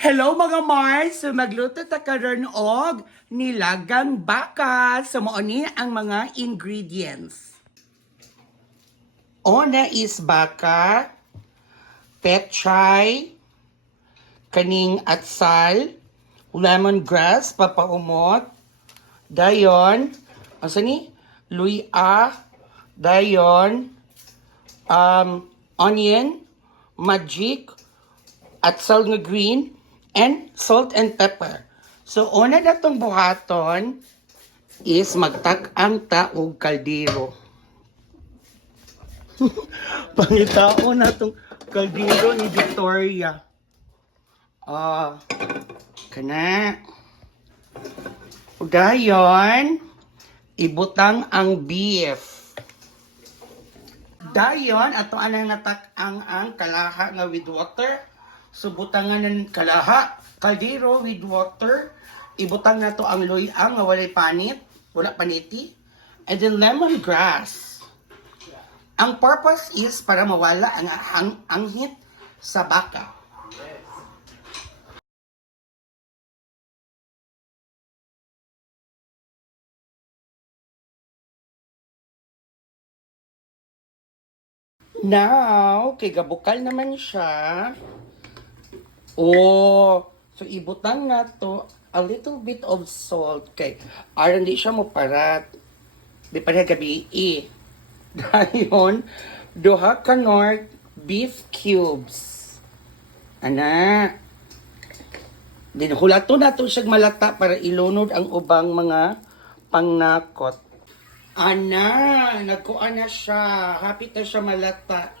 Hello mga Mars! So magluto ta karon og nilagang baka. So mao ni ang mga ingredients. Una is baka, petchay, kaning atsal, lemongrass, papaumot, dayon, asa ni? Luya, dayon, onion, magic, atsal nga green, and salt and pepper. So, una na itong buhaton is magtak-ang ta og kaldero. Pangitao na itong kaldero ni Victoria. Kana. O dayon, ibutang ang beef. Dayon, ato anang natak-ang kalaha nga with water. So, butangan ng kalaha, kaldero with water. Ibutang na to ang luyang nga walay panit, wala paniti. And then lemongrass. Ang purpose is para mawala ang anghit sa baka. Now, kay gabukal naman siya. So ibutang na to a little bit of salt kay aron di siya mo parat. Di pa gabi Dayon, duha ka north beef cubes. Ana. Din hulato na to siya malata para ilunod ang ubang mga pangnakot. Ana, nagkuha na siya. Hapit na siya malata.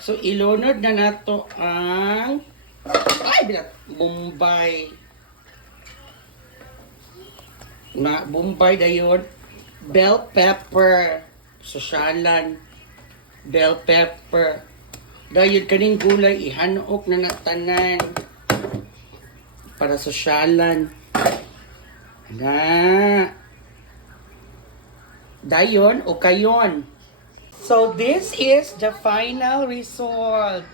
So ilunod na nato ang Bombay. Na Bombay dayon. Bell pepper. Sosyalan. Bell pepper. Dayon kaning gulay ihanok na natanan. Para sosyalan. Na. Dayon o kayon. So this is the final result.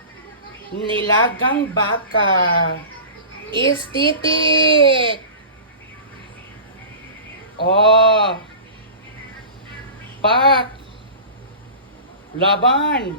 Nilagang baka. Estetik. Pak. Laban.